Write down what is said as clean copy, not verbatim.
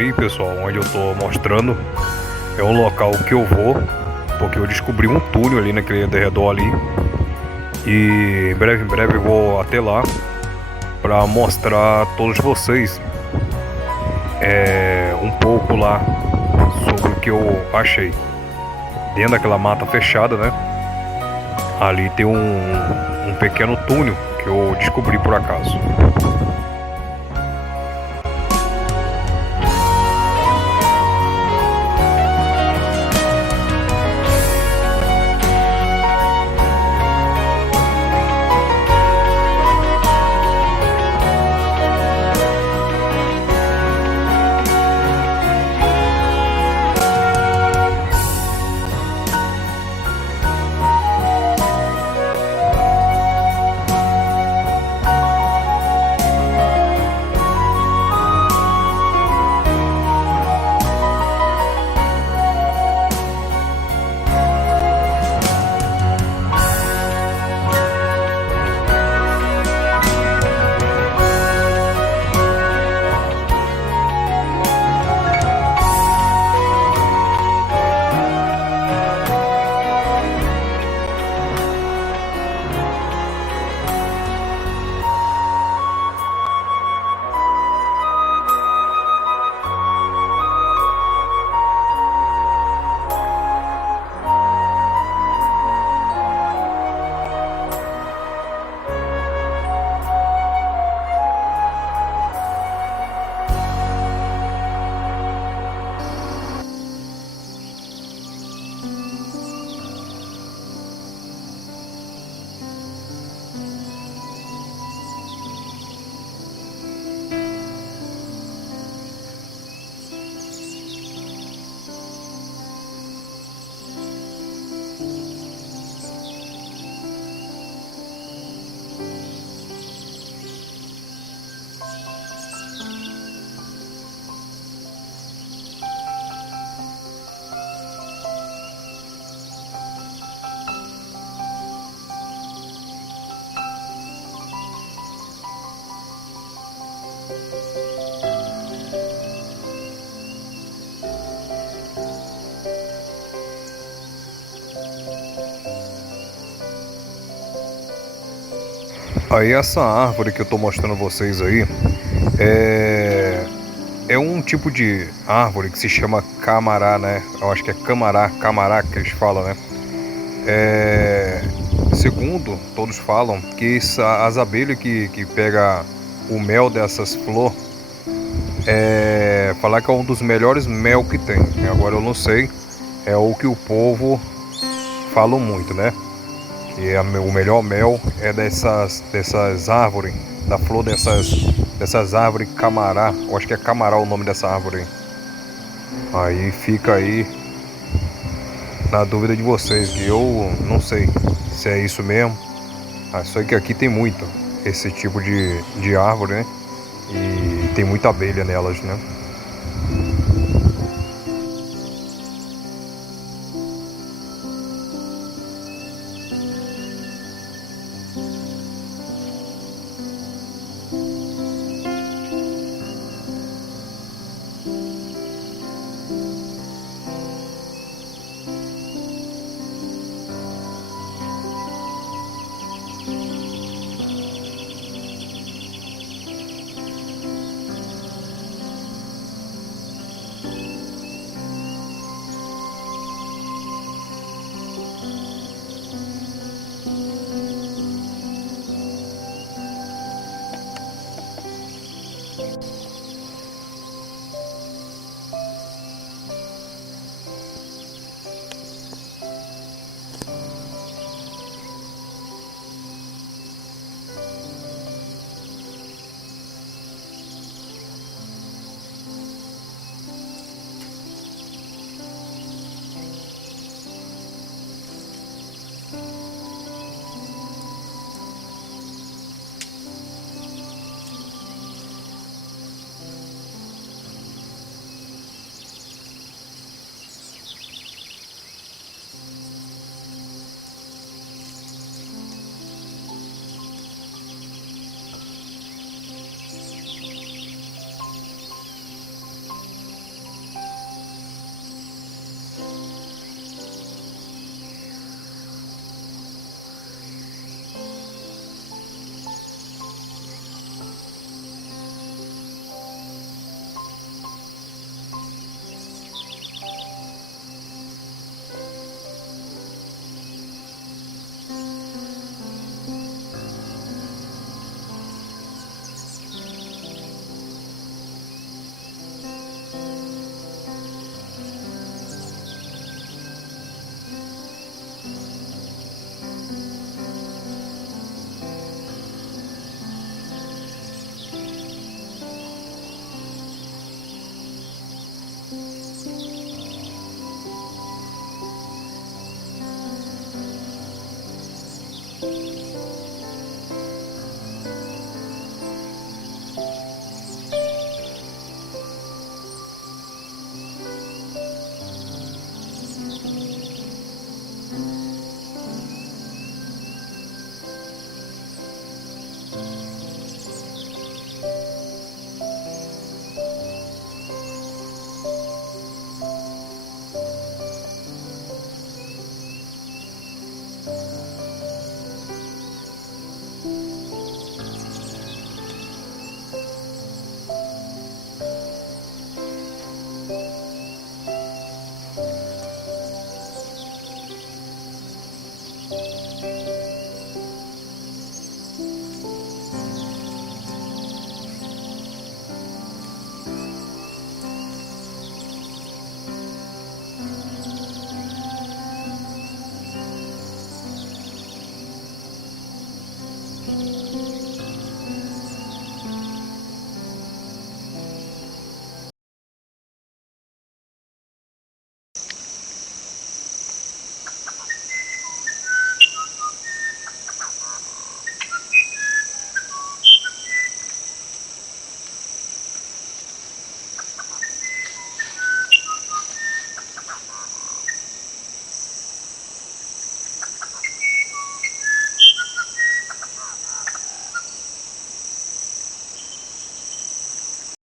aí, pessoal, onde eu tô mostrando, é o local que eu vou, porque eu descobri um túnel ali naquele derredor ali. E em breve eu vou até lá para mostrar a todos vocês um pouco lá sobre o que eu achei. Dentro daquela mata fechada, né? Ali tem um pequeno túnel que eu descobri por acaso. Aí essa árvore que eu tô mostrando vocês aí é um tipo de árvore que se chama camará, né? Eu acho que é camará que eles falam, né? Segundo todos falam que as abelhas que pega o mel dessas flores, falar que é um dos melhores mel que tem. Agora eu não sei, é o que o povo fala muito, né? Que o melhor mel é dessas árvores, da flor dessas árvores camará. Eu acho que é camará o nome dessa árvore. Aí fica aí na dúvida de vocês, que eu não sei se é isso mesmo. Só que aqui tem muito esse tipo de árvore, né? E tem muita abelha nelas, né?